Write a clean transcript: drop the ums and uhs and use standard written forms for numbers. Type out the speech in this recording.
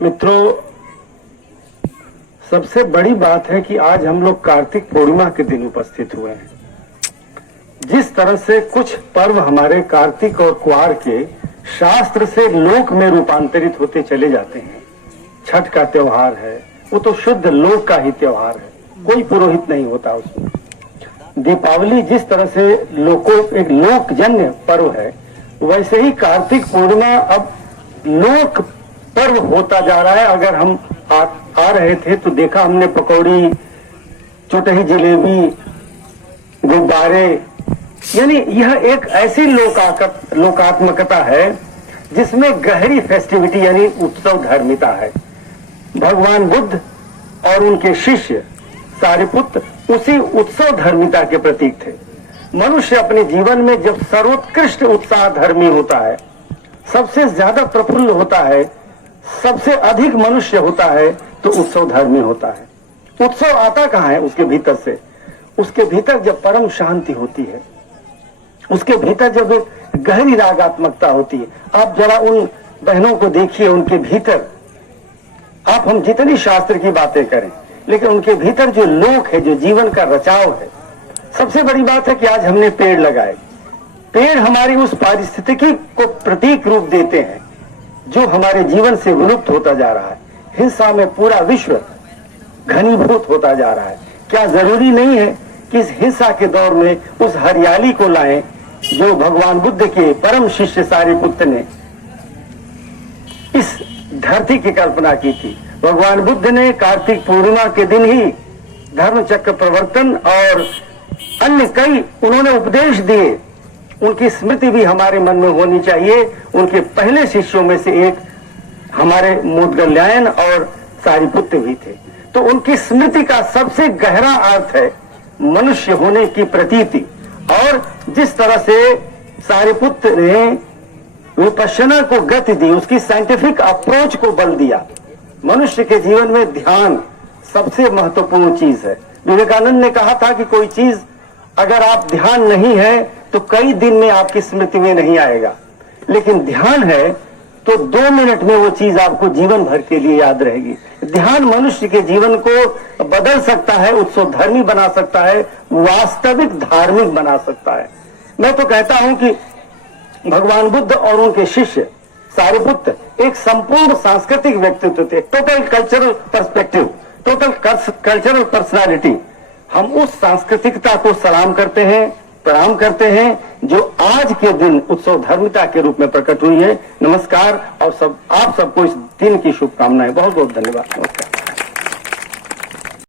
मित्रों, सबसे बड़ी बात है कि आज हम लोग कार्तिक पूर्णिमा के दिन उपस्थित हुए हैं। जिस तरह से कुछ पर्व हमारे कार्तिक और कुआर के शास्त्र से लोक में रूपांतरित होते चले जाते हैं। छठ का त्योहार है, वो तो शुद्ध लोक का ही त्योहार है, कोई पुरोहित नहीं होता उसमें। दीपावली जिस तरह से एक लोकजन्य पर्व है, वैसे ही कार्तिक पूर्णिमा अब लोक पर्व होता जा रहा है। अगर हम आ रहे थे तो देखा हमने पकौड़ी, चुटही जलेबी, गुब्बारे, यानी यह एक ऐसी लोकात्मकता है जिसमें गहरी फेस्टिविटी यानी उत्सव धर्मिता है। भगवान बुद्ध और उनके शिष्य सारिपुत्र उसी उत्सव धर्मिता के प्रतीक थे। मनुष्य अपने जीवन में जब सर्वोत्कृष्ट उत्साह धर्मी होता है, सबसे ज्यादा प्रफुल्ल होता है, सबसे अधिक मनुष्य होता है, तो उत्सव धर्मी होता है। उत्सव आता कहां है? उसके भीतर से। उसके भीतर जब परम शांति होती है, उसके भीतर जब एक गहरी रागात्मकता होती है। आप जरा उन बहनों को देखिए, उनके भीतर आप हम जितनी शास्त्र की बातें करें, लेकिन उनके भीतर जो लोक है, जो जीवन का रचाव है। सबसे बड़ी बात है कि आज हमने पेड़ लगाए। पेड़ हमारी उस पारिस्थितिकी को प्रतीक रूप देते हैं जो हमारे जीवन से विलुप्त होता जा रहा है। हिंसा में पूरा विश्व घनीभूत होता जा रहा है। क्या जरूरी नहीं है कि इस हिंसा के दौर में उस हरियाली को लाएं जो भगवान बुद्ध के परम शिष्य सारिपुत्र ने इस धरती की कल्पना की थी। भगवान बुद्ध ने कार्तिक पूर्णिमा के दिन ही धर्म चक्र प्रवर्तन और अन्य कई उन्होंने उपदेश दिए। उनकी स्मृति भी हमारे मन में होनी चाहिए। उनके पहले शिष्यों में से एक हमारे मोदगल्यायन और सारिपुत्र भी थे। तो उनकी स्मृति का सबसे गहरा अर्थ है मनुष्य होने की प्रतीति। और जिस तरह से सारिपुत्र ने विपश्यना को गति दी, उसकी साइंटिफिक अप्रोच को बल दिया। मनुष्य के जीवन में ध्यान सबसे महत्वपूर्ण चीज है। विवेकानंद ने कहा था कि कोई चीज अगर आप ध्यान नहीं है तो कई दिन में आपकी स्मृति में नहीं आएगा, लेकिन ध्यान है तो 2 मिनट में वो चीज आपको जीवन भर के लिए याद रहेगी। ध्यान मनुष्य के जीवन को बदल सकता है, उत्सव धर्मी बना सकता है, वास्तविक धार्मिक बना सकता है। मैं तो कहता हूं कि भगवान बुद्ध और उनके शिष्य सारिपुत्र एक संपूर्ण सांस्कृतिक व्यक्तित्व थे। Total cultural perspective, total cultural personality. हम उस सांस्कृतिकता को सलाम करते हैं, प्रणाम करते हैं, जो आज के दिन उत्सव धर्मिता के रूप में प्रकट हुई है। नमस्कार। और आप सबको इस दिन की शुभकामनाएं। बहुत बहुत धन्यवाद। नमस्कार।